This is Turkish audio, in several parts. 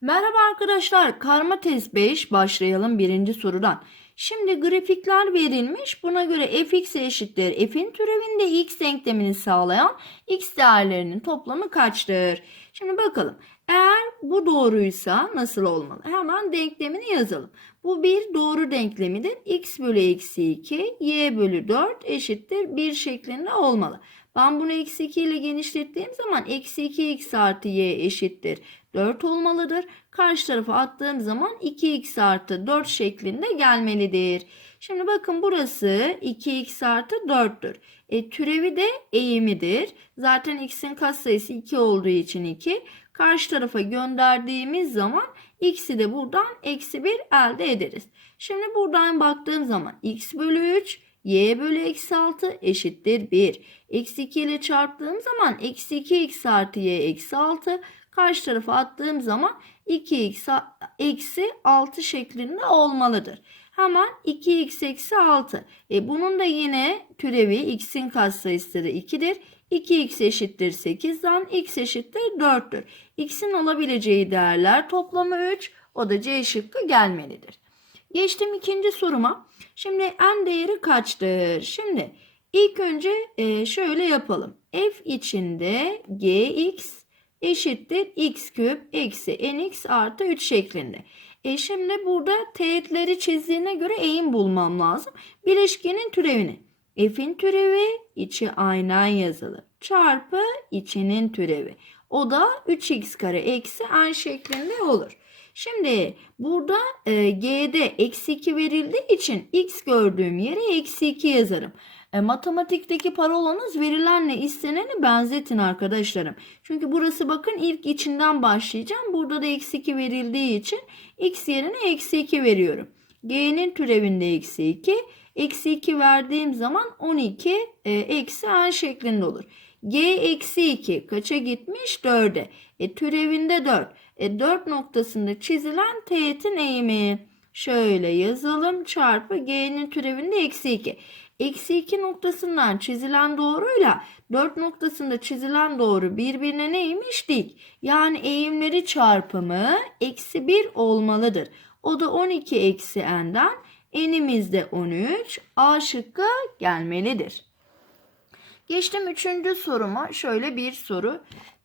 Merhaba arkadaşlar, karma test 5 başlayalım birinci sorudan. Şimdi grafikler verilmiş. Buna göre fx eşittir. f'in türevinde x denklemini sağlayan x değerlerinin toplamı kaçtır? Şimdi bakalım. Eğer bu doğruysa nasıl olmalı? Hemen denklemini yazalım. Bu bir doğru denklemidir. x bölü eksi 2, y bölü 4 eşittir 1 şeklinde olmalı. Ben bunu eksi 2 ile genişlettiğim zaman eksi 2x artı y eşittir 4 olmalıdır. Karşı tarafa attığım zaman 2x artı 4 şeklinde gelmelidir. Şimdi bakın burası 2x artı 4'tür. E, türevi de eğimidir. Zaten x'in katsayısı 2 olduğu için 2. Karşı tarafa gönderdiğimiz zaman x'i de buradan eksi 1 elde ederiz. Şimdi buradan baktığım zaman x bölü 3 y bölü eksi 6 eşittir 1. Eksi 2 ile çarptığım zaman eksi 2x artı y eksi 6 karşı tarafa attığım zaman 2x eksi 6 şeklinde olmalıdır. Hemen 2x eksi 6. E bunun da yine türevi x'in katsayısı da 2'dir. 2x eşittir 8'den x eşittir 4'tür. x'in olabileceği değerler toplamı 3. O da C şıkkı gelmelidir. Geçtim ikinci soruma. Şimdi n değeri kaçtır? Şimdi ilk önce e, şöyle yapalım. f içinde gx eşittir x küp eksi nx artı 3 şeklinde. E şimdi burada teğetleri çizdiğine göre eğim bulmam lazım. Bileşkenin türevini. F'in türevi içi aynen yazılır. Çarpı içinin türevi. O da 3x kare eksi n şeklinde olur. Şimdi burada e, g'de eksi 2 verildiği için x gördüğüm yere eksi 2 yazarım. E, matematikteki parolanız verilenle isteneni benzetin arkadaşlarım. Çünkü burası bakın ilk içinden başlayacağım. Burada da eksi 2 verildiği için x yerine eksi 2 veriyorum. G'nin türevinde eksi 2. Eksi 2 verdiğim zaman 12 e, eksi n şeklinde olur. G eksi 2 kaça gitmiş? 4'e. E, türevinde 4. E, 4 noktasında çizilen teğetin eğimi. Şöyle yazalım çarpı G'nin türevinde eksi 2. Eksi 2 noktasından çizilen doğruyla 4 noktasında çizilen doğru birbirine neymiş? Dik. Yani eğimleri çarpımı eksi 1 olmalıdır. O da 12 eksi n'den n'imiz de 13. A şıkkı gelmelidir. Geçtim üçüncü soruma. Şöyle bir soru.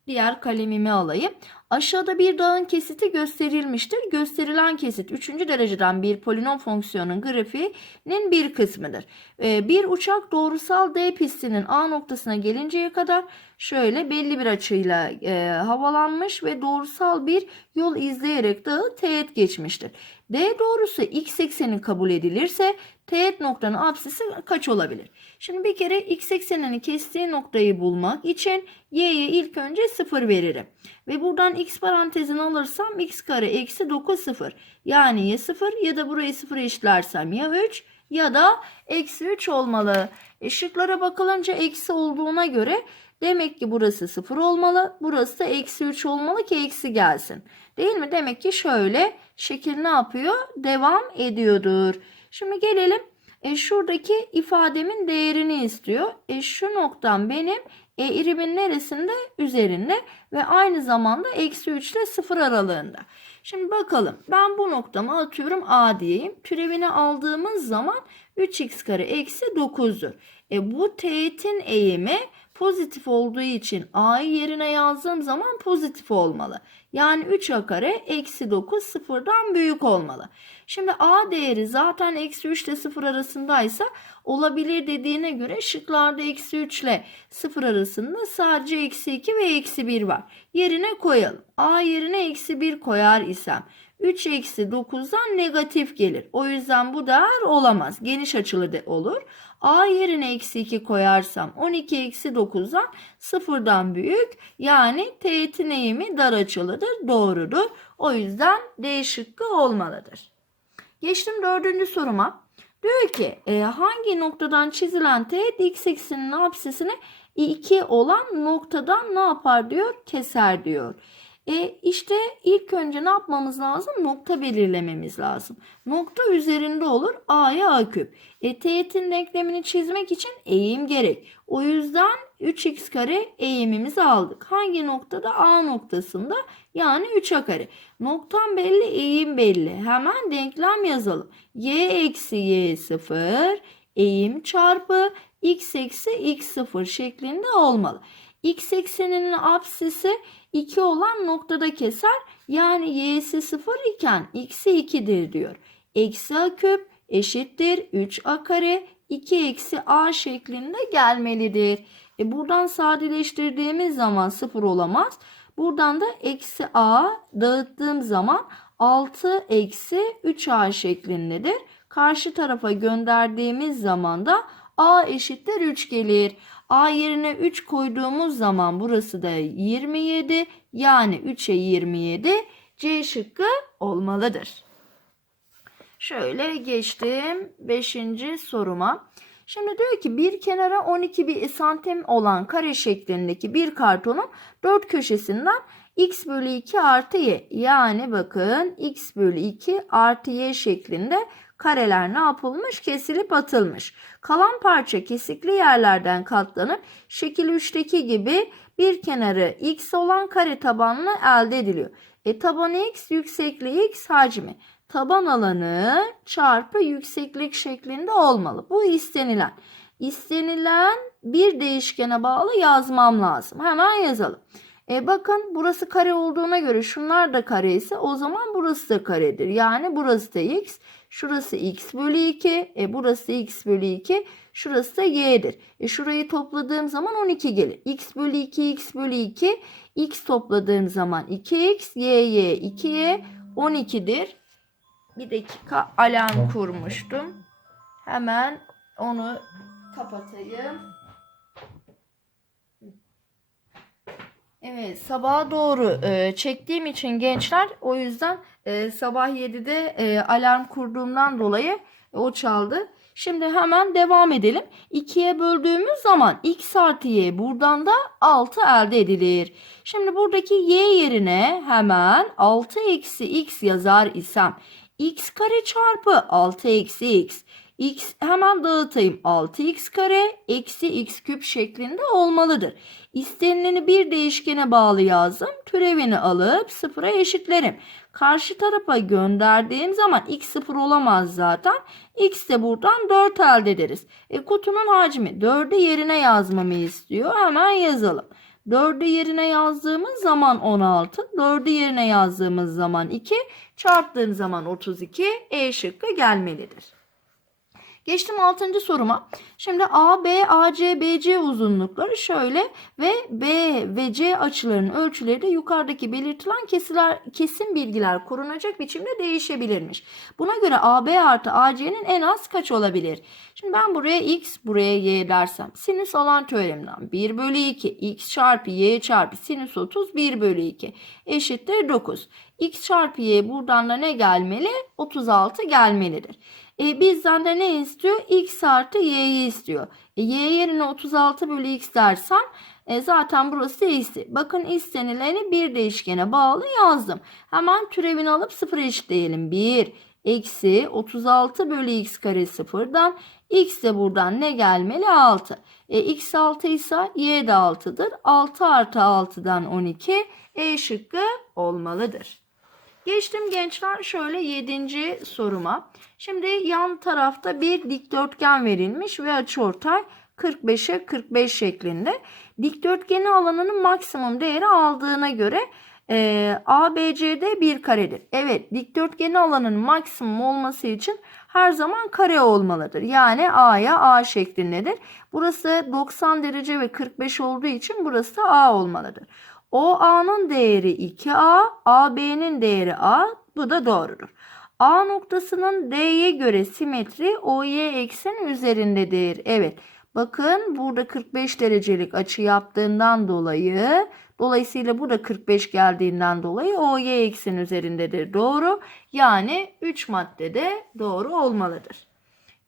Diğer kalemimi alayım. Aşağıda bir dağın kesiti gösterilmiştir. Gösterilen kesit 3. dereceden bir polinom fonksiyonun grafiğinin bir kısmıdır. Ee, bir uçak doğrusal D pistinin A noktasına gelinceye kadar şöyle belli bir açıyla e, havalanmış ve doğrusal bir yol izleyerek dağı teğet geçmiştir. D doğrusu x ekseni kabul edilirse teğet noktanın apsisi kaç olabilir? Şimdi bir kere x eksenini kestiği noktayı bulmak için y'ye ilk önce 0 veririm. Ve buradan x parantezini alırsam x kare eksi 9 0. Yani ya 0 ya da burayı 0 eşitlersem ya 3 ya da eksi 3 olmalı. E şıklara bakılınca eksi olduğuna göre demek ki burası 0 olmalı. Burası da eksi 3 olmalı ki eksi gelsin. Değil mi? Demek ki şöyle şekil ne yapıyor? Devam ediyordur. Şimdi gelelim e, şuradaki ifademin değerini istiyor. E, şu noktam benim eğrimin neresinde? Üzerinde ve aynı zamanda eksi 3 ile 0 aralığında. Şimdi bakalım ben bu noktamı atıyorum A diyeyim. Türevini aldığımız zaman 3x kare eksi 9'dur. E, bu teğetin eğimi pozitif olduğu için a'yı yerine yazdığım zaman pozitif olmalı. Yani 3a kare eksi 9 sıfırdan büyük olmalı. Şimdi a değeri zaten eksi 3 ile 0 arasındaysa olabilir dediğine göre şıklarda eksi 3 ile 0 arasında sadece eksi 2 ve eksi 1 var. Yerine koyalım. a yerine eksi 1 koyar isem 3 eksi 9'dan negatif gelir. O yüzden bu değer olamaz. Geniş açılı de olur. A yerine eksi 2 koyarsam 12 eksi 9'dan sıfırdan büyük. Yani teğetin eğimi dar açılıdır. Doğrudur. O yüzden D şıkkı olmalıdır. Geçtim dördüncü soruma. Diyor ki e, hangi noktadan çizilen teğet x ekseninin apsisini 2 olan noktadan ne yapar diyor? Keser diyor. E işte ilk önce ne yapmamız lazım? Nokta belirlememiz lazım. Nokta üzerinde olur A'ya A küp. E teğetin denklemini çizmek için eğim gerek. O yüzden 3x kare eğimimizi aldık. Hangi noktada? A noktasında yani 3a kare. Noktam belli, eğim belli. Hemen denklem yazalım. y eksi y sıfır eğim çarpı x eksi x sıfır şeklinde olmalı. x ekseninin apsisi 2 olan noktada keser. Yani y'si 0 iken x'i 2'dir diyor. Eksi a küp eşittir 3a kare 2 eksi a şeklinde gelmelidir. E buradan sadeleştirdiğimiz zaman 0 olamaz. Buradan da eksi a dağıttığım zaman 6 eksi 3a şeklindedir. Karşı tarafa gönderdiğimiz zaman da a eşittir 3 gelir. A yerine 3 koyduğumuz zaman burası da 27 yani 3'e 27 C şıkkı olmalıdır. Şöyle geçtim 5. soruma. Şimdi diyor ki bir kenara 12 bir santim olan kare şeklindeki bir kartonun dört köşesinden x bölü 2 artı y yani bakın x bölü 2 artı y şeklinde kareler ne yapılmış? Kesilip atılmış. Kalan parça kesikli yerlerden katlanıp şekil 3'teki gibi bir kenarı x olan kare tabanlı elde ediliyor. E taban x, yüksekliği x hacmi. Taban alanı çarpı yükseklik şeklinde olmalı. Bu istenilen. İstenilen bir değişkene bağlı yazmam lazım. Hemen yazalım. E bakın burası kare olduğuna göre şunlar da kare ise o zaman burası da karedir. Yani burası da x. Şurası x bölü 2. E burası x bölü 2. Şurası da y'dir. E şurayı topladığım zaman 12 gelir. x bölü 2 x bölü 2. x topladığım zaman 2x. y y 2y 12'dir. Bir dakika alarm kurmuştum. Hemen onu kapatayım. Evet sabaha doğru e, çektiğim için gençler o yüzden e, sabah 7'de e, alarm kurduğumdan dolayı o çaldı. Şimdi hemen devam edelim. 2'ye böldüğümüz zaman x artı y buradan da 6 elde edilir. Şimdi buradaki y yerine hemen 6 eksi x yazar isem x kare çarpı 6 eksi x. x hemen dağıtayım. 6x kare eksi x küp şeklinde olmalıdır. İstenileni bir değişkene bağlı yazdım. Türevini alıp sıfıra eşitlerim. Karşı tarafa gönderdiğim zaman x sıfır olamaz zaten. x de buradan 4 elde ederiz. E, kutunun hacmi 4'ü yerine yazmamı istiyor. Hemen yazalım. 4'ü yerine yazdığımız zaman 16, 4'ü yerine yazdığımız zaman 2, çarptığım zaman 32, E şıkkı gelmelidir. Geçtim 6. soruma. Şimdi A, B, AC, BC uzunlukları şöyle ve B ve C açılarının ölçüleri de yukarıdaki belirtilen kesiler, kesin bilgiler korunacak biçimde değişebilirmiş. Buna göre AB artı AC'nin en az kaç olabilir? Şimdi ben buraya x, buraya y dersem sinüs alan teoreminden 1 bölü 2 x çarpı y çarpı sinüs 30 1 bölü 2 eşittir 9. x çarpı y buradan da ne gelmeli? 36 gelmelidir. E, bizden de ne istiyor? X artı y'yi istiyor. E, y yerine 36 bölü x dersem e, zaten burası x'ti. Bakın istenileni bir değişkene bağlı yazdım. Hemen türevini alıp sıfır eşitleyelim. 1 eksi 36 bölü x kare sıfırdan x de buradan ne gelmeli? 6. E, x 6 ise y de 6'dır. 6 artı 6'dan 12 E şıkkı olmalıdır. Geçtim gençler şöyle 7. soruma. Şimdi yan tarafta bir dikdörtgen verilmiş ve açıortay 45'e 45 şeklinde. Dikdörtgenin alanının maksimum değeri aldığına göre e, ABCD bir karedir. Evet dikdörtgenin alanının maksimum olması için her zaman kare olmalıdır. Yani A'ya A şeklindedir. Burası 90 derece ve 45 olduğu için burası A olmalıdır. OA'nın değeri 2A, AB'nin değeri A. Bu da doğrudur. A noktasının D'ye göre simetri OY eksen üzerindedir. Evet. Bakın burada 45 derecelik açı yaptığından dolayı dolayısıyla burada 45 geldiğinden dolayı OY eksen üzerindedir. Doğru. Yani 3 maddede doğru olmalıdır.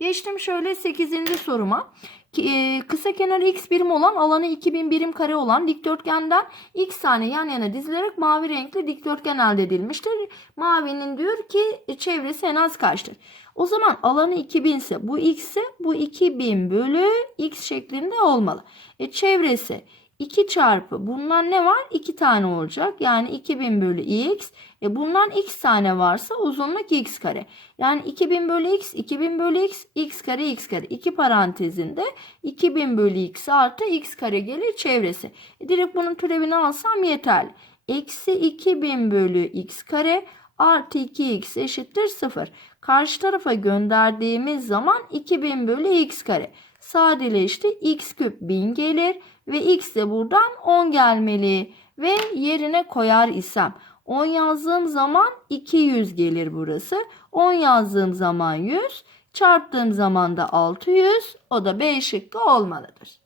Geçtim şöyle 8. soruma. E, Kısa kenarı x birim olan alanı 2000 birim kare olan dikdörtgenden x tane yan yana dizilerek mavi renkli dikdörtgen elde edilmiştir. Mavinin diyor ki çevresi en az kaçtır? O zaman alanı 2000 ise bu x ise bu 2000 bölü x şeklinde olmalı. E çevresi 2 çarpı bundan ne var? 2 tane olacak. Yani 2000 bölü x. E bundan x tane varsa uzunluk x kare. Yani 2000 bölü x, 2000 bölü x, x kare x kare. İki parantezinde 2000 bölü x artı x kare gelir çevresi. E direkt bunun türevini alsam yeterli. Eksi 2000 bölü x kare artı 2x eşittir 0. Karşı tarafa gönderdiğimiz zaman 2000 bölü x kare. Sadeleşti x küp 1000 gelir ve x de buradan 10 gelmeli. Ve yerine koyar isem 10 yazdığım zaman 200 gelir burası. 10 yazdığım zaman 100 çarptığım zaman da 600 o da B şıkkı olmalıdır.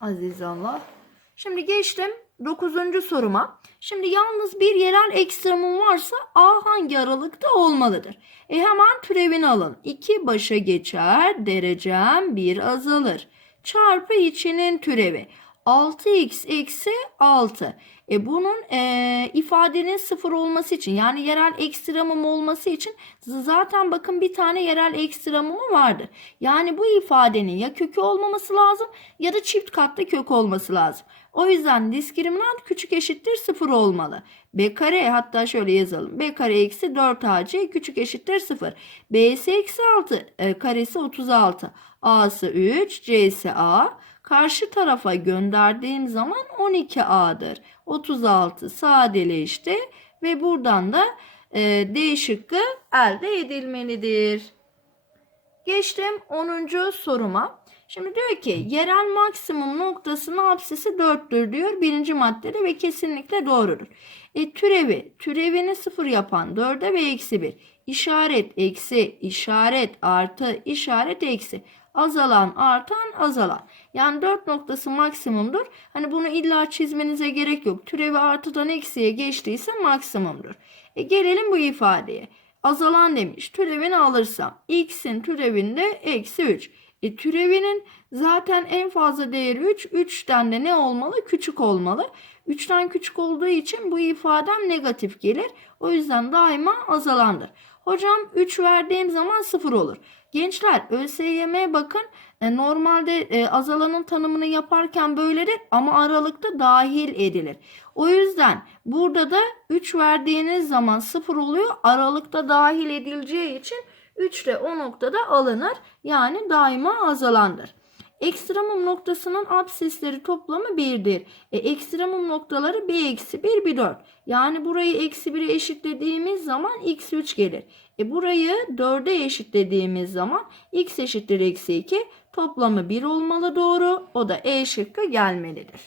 Aziz Allah. Şimdi geçtim 9. soruma. Şimdi yalnız bir yerel ekstremum varsa A hangi aralıkta olmalıdır? E hemen türevini alın. 2 başa geçer, derecem 1 azalır. Çarpı içinin türevi. 6x eksi 6. E bunun e, ifadenin sıfır olması için yani yerel ekstremum olması için zaten bakın bir tane yerel ekstremumu vardır. Yani bu ifadenin ya kökü olmaması lazım ya da çift katlı kök olması lazım. O yüzden diskriminant küçük eşittir sıfır olmalı. B kare hatta şöyle yazalım. B kare eksi 4AC küçük eşittir sıfır. B'si eksi 6 e, karesi 36. A'sı 3 C'si A. Karşı tarafa gönderdiğim zaman 12A'dır. 36 sadeleşti ve buradan da e, D şıkkı elde edilmelidir. Geçtim 10. soruma. Şimdi diyor ki yerel maksimum noktasının apsisi 4'tür diyor birinci maddede ve kesinlikle doğrudur. E, türevi, türevini sıfır yapan 4'e ve eksi 1. İşaret eksi, işaret artı, işaret eksi. Azalan, artan, azalan. Yani 4 noktası maksimumdur. Hani bunu illa çizmenize gerek yok. Türevi artıdan eksiye geçtiyse maksimumdur. E, gelelim bu ifadeye. Azalan demiş. Türevini alırsam x'in türevinde eksi 3. E, türevinin zaten en fazla değeri 3. 3'ten de ne olmalı? Küçük olmalı. 3'ten küçük olduğu için bu ifadem negatif gelir. O yüzden daima azalandır. Hocam 3 verdiğim zaman 0 olur. Gençler ÖSYM'ye bakın e, normalde e, azalanın tanımını yaparken böyledir ama aralıkta dahil edilir. O yüzden burada da 3 verdiğiniz zaman 0 oluyor. Aralıkta dahil edileceği için 3 de o noktada alınır. Yani daima azalandır. Ekstremum noktasının absisleri toplamı 1'dir. E, ekstremum noktaları bir eksi 1 bir 4. Yani burayı eksi 1'e eşitlediğimiz zaman x 3 gelir. E, burayı 4'e eşitlediğimiz zaman x eşittir eksi 2. Toplamı 1 olmalı doğru. O da E şıkkı gelmelidir.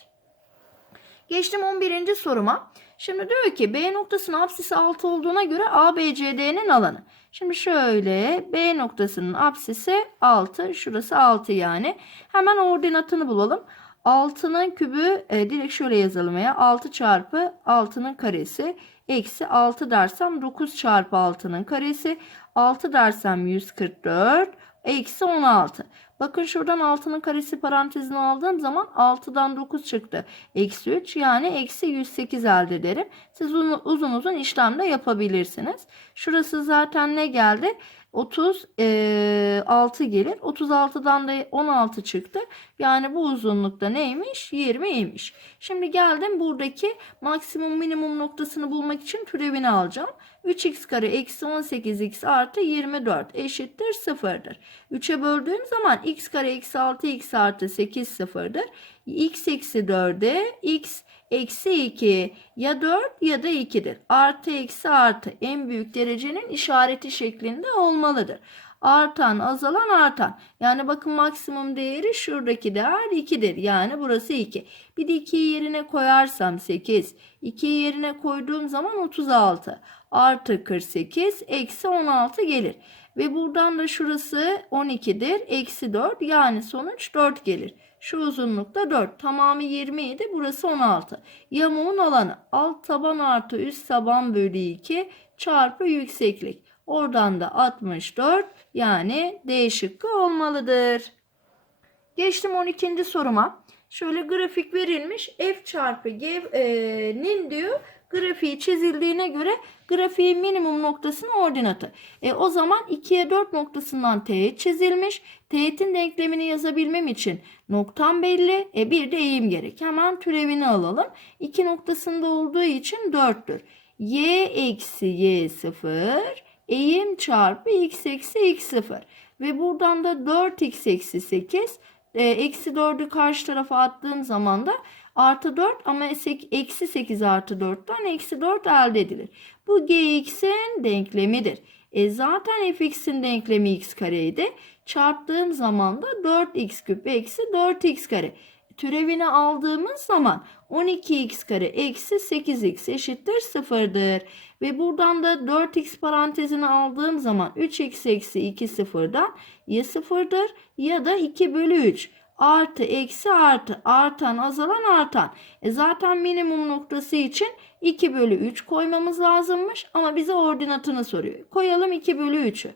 Geçtim 11. soruma. Şimdi diyor ki B noktasının apsisi 6 olduğuna göre ABCD'nin alanı. Şimdi şöyle B noktasının apsisi 6. Şurası 6 yani. Hemen ordinatını bulalım. 6'nın kübü e, direkt şöyle yazalım ya. 6 çarpı 6'nın karesi. Eksi 6 dersem 9 çarpı 6'nın karesi. 6 dersem 144. Eksi 16. Bakın şuradan 6'nın karesi parantezini aldığım zaman 6'dan 9 çıktı. Eksi 3 yani eksi 108 elde ederim. Siz uzun uzun, işlemde yapabilirsiniz. Şurası zaten ne geldi? 36 gelir. 36'dan da 16 çıktı. Yani bu uzunlukta neymiş? 20'ymiş. Şimdi geldim buradaki maksimum minimum noktasını bulmak için türevini alacağım. 3x kare eksi 18x artı 24 eşittir sıfırdır. 3'e böldüğüm zaman x kare eksi 6x artı 8 sıfırdır. x eksi 4'e x eksi 2 ya 4 ya da 2'dir. Artı eksi artı en büyük derecenin işareti şeklinde olmalıdır. Artan azalan artan. Yani bakın maksimum değeri şuradaki değer 2'dir. Yani burası 2. Bir de 2'yi yerine koyarsam 8. 2'yi yerine koyduğum zaman 36. Artı 48 eksi 16 gelir. Ve buradan da şurası 12'dir. Eksi 4 yani sonuç 4 gelir. Şu uzunlukta 4. Tamamı 27. Burası 16. Yamuğun alanı alt taban artı üst taban bölü 2 çarpı yükseklik. Oradan da 64 yani D şıkkı olmalıdır. Geçtim 12. soruma. Şöyle grafik verilmiş. F çarpı G'nin diyor grafiği çizildiğine göre grafiğin minimum noktasının ordinatı. E, o zaman 2'ye 4 noktasından teğet çizilmiş. Teğetin denklemini yazabilmem için noktam belli. E, bir de eğim gerek. Hemen türevini alalım. 2 noktasında olduğu için 4'tür. Y eksi Y 0 eğim çarpı x eksi x 0 ve buradan da 4x eksi 8 e, eksi 4'ü karşı tarafa attığım zaman da artı 4 ama eksi 8 artı 4'ten eksi 4 elde edilir. Bu gx'in denklemidir. E zaten fx'in denklemi x kareydi. Çarptığım zaman da 4x küp eksi 4x kare. Türevini aldığımız zaman 12x kare eksi 8x eşittir 0'dır. Ve buradan da 4x parantezini aldığım zaman 3x eksi 2 sıfırdan ya sıfırdır ya da 2 bölü 3 artı eksi artı artan azalan artan. E zaten minimum noktası için 2 bölü 3 koymamız lazımmış ama bize ordinatını soruyor. Koyalım 2 bölü 3'ü.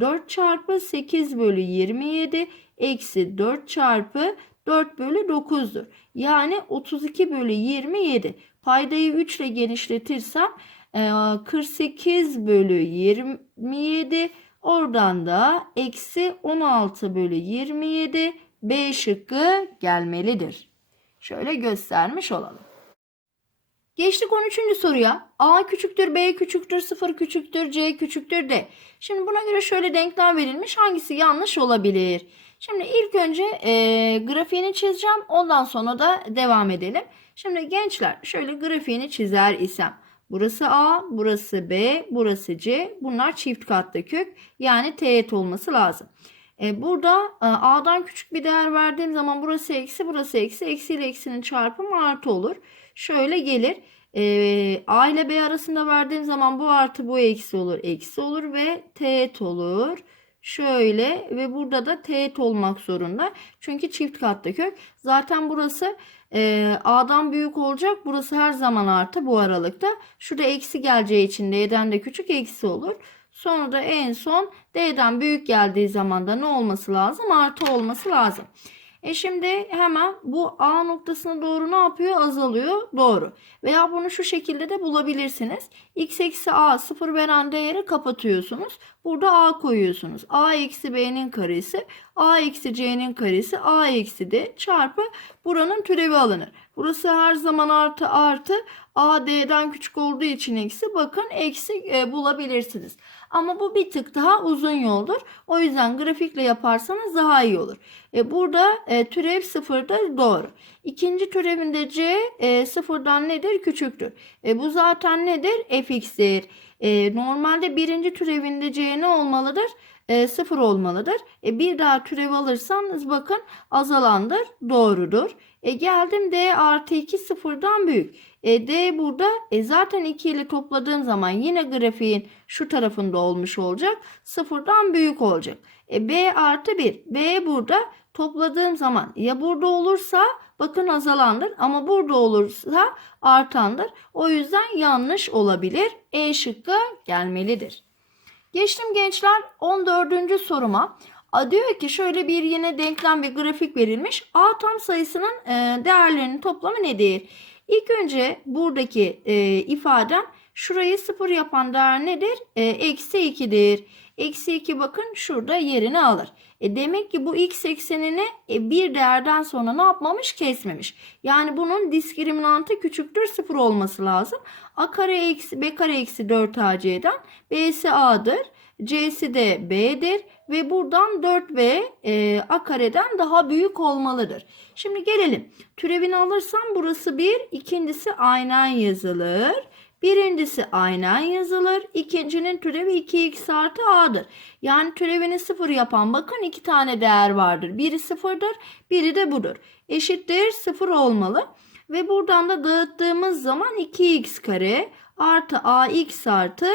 4 çarpı 8 bölü 27 eksi 4 çarpı 4 bölü 9'dur. Yani 32 bölü 27. Paydayı 3 ile genişletirsem e, 48 bölü 27 oradan da eksi 16 bölü 27 B şıkkı gelmelidir. Şöyle göstermiş olalım. Geçtik 13. soruya. A küçüktür, B küçüktür, 0 küçüktür, C küçüktür, D. Şimdi buna göre şöyle denklem verilmiş. Hangisi yanlış olabilir? Şimdi ilk önce e, grafiğini çizeceğim. Ondan sonra da devam edelim. Şimdi gençler şöyle grafiğini çizer isem. Burası A, burası B, burası C. Bunlar çift katlı kök. Yani teğet olması lazım. E, burada e, A'dan küçük bir değer verdiğim zaman burası eksi, burası eksi. Eksi ile eksinin çarpımı artı olur. Şöyle gelir. E, A ile B arasında verdiğim zaman bu artı bu eksi olur. Eksi olur ve teğet olur. Şöyle ve burada da teğet olmak zorunda. Çünkü çift katlı kök. Zaten burası A'dan büyük olacak. Burası her zaman artı bu aralıkta. Şurada eksi geleceği için D'den de küçük eksi olur. Sonra da en son D'den büyük geldiği zaman da ne olması lazım? Artı olması lazım. E şimdi hemen bu A noktasına doğru ne yapıyor? Azalıyor. Doğru. Veya bunu şu şekilde de bulabilirsiniz. X eksi A sıfır veren değeri kapatıyorsunuz. Burada A koyuyorsunuz. A eksi B'nin karesi, A eksi C'nin karesi, A eksi D çarpı buranın türevi alınır. Burası her zaman artı artı. A D'den küçük olduğu için eksi. Bakın eksi e, bulabilirsiniz. Ama bu bir tık daha uzun yoldur. O yüzden grafikle yaparsanız daha iyi olur. E, burada e, türev sıfırdır doğru. İkinci türevinde C e, sıfırdan nedir? Küçüktür. E, bu zaten nedir? fx'dir. E, normalde birinci türevinde C ne olmalıdır? E, sıfır olmalıdır. E, bir daha türev alırsanız bakın azalandır. Doğrudur. E, geldim D artı 2 sıfırdan büyük. E, D burada e, zaten 2 ile topladığım zaman yine grafiğin şu tarafında olmuş olacak. Sıfırdan büyük olacak. E, B artı 1. B burada topladığım zaman ya burada olursa bakın azalandır ama burada olursa artandır. O yüzden yanlış olabilir. E şıkkı gelmelidir. Geçtim gençler 14. soruma. A diyor ki şöyle bir yine denklem bir grafik verilmiş. A tam sayısının e, değerlerinin toplamı nedir? İlk önce buradaki e, ifadem şurayı sıfır yapan değer nedir? E, eksi 2'dir. Eksi 2 bakın şurada yerini alır. E demek ki bu x eksenini e, bir değerden sonra ne yapmamış? Kesmemiş. Yani bunun diskriminantı küçüktür 0 olması lazım. A kare eksi B kare eksi 4 AC'den B'si A'dır. C'si de B'dir ve buradan 4B e, A kareden daha büyük olmalıdır. Şimdi gelelim. Türevini alırsam burası 1, ikincisi aynen yazılır. Birincisi aynen yazılır. İkincinin türevi 2x artı a'dır. Yani türevini 0 yapan bakın iki tane değer vardır. Biri 0'dır, biri de budur. Eşittir 0 olmalı. Ve buradan da dağıttığımız zaman 2x kare artı ax artı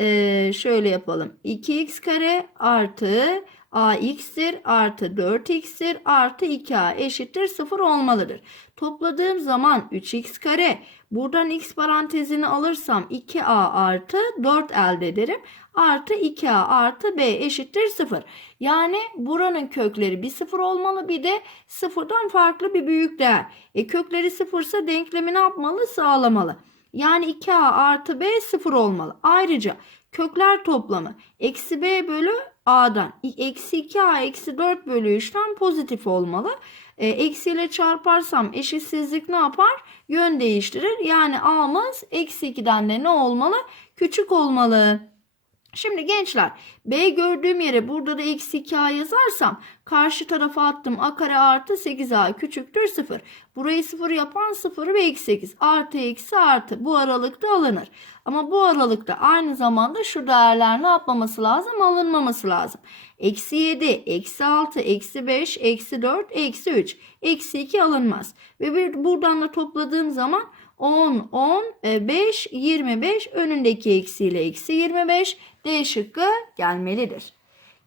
ee, şöyle yapalım. 2x kare artı ax'tir artı 4x'tir artı 2a eşittir 0 olmalıdır. Topladığım zaman 3x kare Buradan x parantezini alırsam 2a artı 4 elde ederim. Artı 2a artı b eşittir 0. Yani buranın kökleri bir sıfır olmalı bir de sıfırdan farklı bir büyük değer. E kökleri sıfırsa denklemi ne yapmalı? Sağlamalı. Yani 2a artı b sıfır olmalı. Ayrıca kökler toplamı eksi b bölü a'dan eksi 2a eksi 4 bölü 3'ten pozitif olmalı. E, eksiyle çarparsam eşitsizlik ne yapar? Yön değiştirir. Yani a'mız eksi 2'den de ne olmalı? Küçük olmalı. Şimdi gençler B gördüğüm yere burada da eksi 2a yazarsam karşı tarafa attım a kare artı 8a küçüktür 0. Burayı 0 yapan 0 ve eksi 8 artı eksi artı bu aralıkta alınır. Ama bu aralıkta aynı zamanda şu değerler ne yapmaması lazım? Alınmaması lazım. Eksi 7, eksi 6, eksi 5, eksi 4, eksi 3. Eksi 2 alınmaz. Ve bir, buradan da topladığım zaman 10, 10, 5, 25 önündeki eksiyle eksi 25 D şıkkı gelmelidir.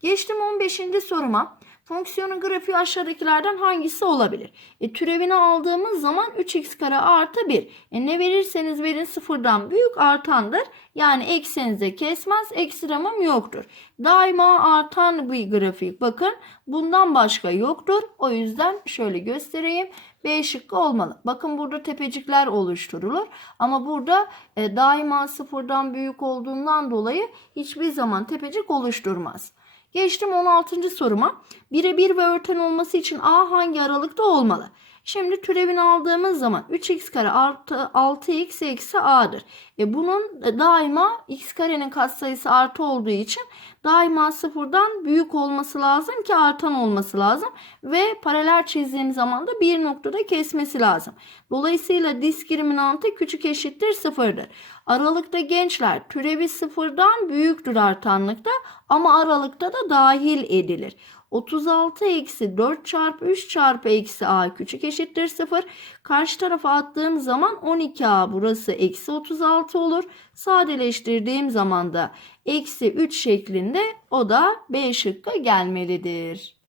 Geçtim 15. soruma. Fonksiyonun grafiği aşağıdakilerden hangisi olabilir? E, türevini aldığımız zaman 3x kare artı 1. E, ne verirseniz verin sıfırdan büyük artandır. Yani eksenize kesmez ekstremum yoktur. Daima artan bir grafik. Bakın bundan başka yoktur. O yüzden şöyle göstereyim. B şıkkı olmalı. Bakın burada tepecikler oluşturulur. Ama burada e, daima sıfırdan büyük olduğundan dolayı hiçbir zaman tepecik oluşturmaz. Geçtim 16. soruma. Birebir ve örten olması için A hangi aralıkta olmalı? Şimdi türevini aldığımız zaman 3x kare artı 6x eksi a'dır. E bunun daima x karenin katsayısı artı olduğu için daima sıfırdan büyük olması lazım ki artan olması lazım. Ve paralel çizdiğim zaman da bir noktada kesmesi lazım. Dolayısıyla diskriminantı küçük eşittir sıfırdır. Aralıkta gençler türevi sıfırdan büyüktür artanlıkta ama aralıkta da dahil edilir. 36 eksi 4 çarpı 3 çarpı eksi a küçük eşittir 0. Karşı tarafa attığım zaman 12a burası eksi 36 olur. Sadeleştirdiğim zaman da eksi 3 şeklinde o da B şıkkı gelmelidir.